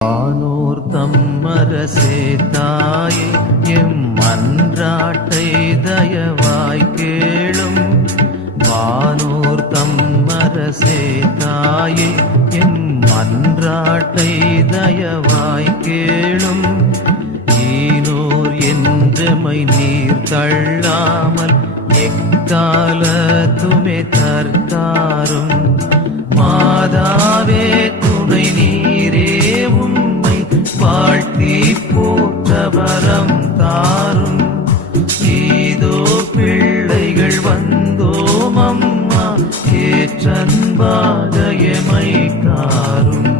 வானோர் தம்மரசே தாயே எம் மன்றாட்டை தயவாய் கேளும். வானோர் தம்மரசே தாயே எம் மன்றாட்டை தயவாய் கேளும். ஈனோர் என்றமை நீர் தள்ளாமல் எக்காலத்துமே தற்காரும். மாதாவே துணை நீரே உம்மை வாழ்த்தி போற்றவரம் தாரும். ஈதோ பிள்ளைகள் வந்தோம் அம்மா ஏற்றன்பாக எமை காரும்.